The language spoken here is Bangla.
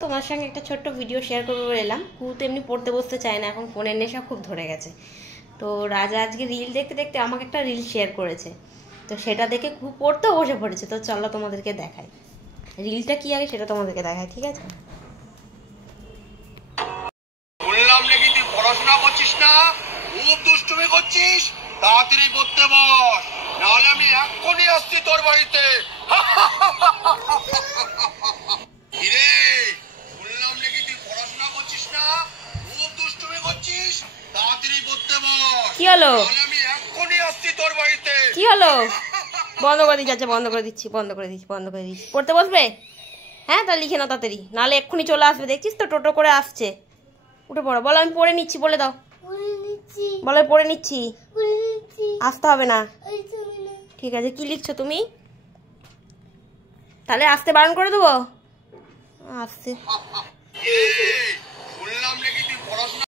তোমার সঙ্গে একটা ছোট্ট ভিডিও শেয়ার করবো এলাম। কুহু তো এমনি পড়তে বসতে চায় না, এখন ফোনের নেশা খুব ধরে গেছে। তো রাজা আজকে রিল দেখতে দেখতে আমাকে একটা রিল শেয়ার করেছে, তো সেটা দেখে কুহু পড়তেও বসে পড়েছে। তো চলো তোমাদেরকে দেখাই রিলটা কি আগে সেটা তোমাদেরকে দেখাই, ঠিক আছে? বললাম নাকি তুই পড়াশোনা করছিস না, খুব দুষ্টুমি করছিস, তাড়াতাড়ি পড়তে বস, নাহলে আমি এক্ষুনি আসছি তোর বাড়িতে। কিরে, বললাম নাকি তুই পড়াশোনা করছিস না, খুব দুষ্টুমি করছিস, তাড়াতাড়ি পড়তে বস। কি হলো? নাহলে আমি এক্ষুনি আসছি তোর বাড়িতে। কি হলো? বন্ধ করে দিচ্ছি, আচ্ছা বন্ধ করে দিচ্ছি। পড়তে বসবে? হ্যাঁ, তা লিখে নাও তাড়াতাড়ি, নাহলে এক্ষুনি চলে আসবে। দেখছিস তো টোটো করে আসছে। উঠে পড়ো, বলো আমি পড়ে নিচ্ছি, বলে দাও। বলো পড়ে নিচ্ছি, আসতে হবে না। ঠিক আছে, কি লিখছো তুমি? তাহলে আসতে বারণ করে দেবো? আসতে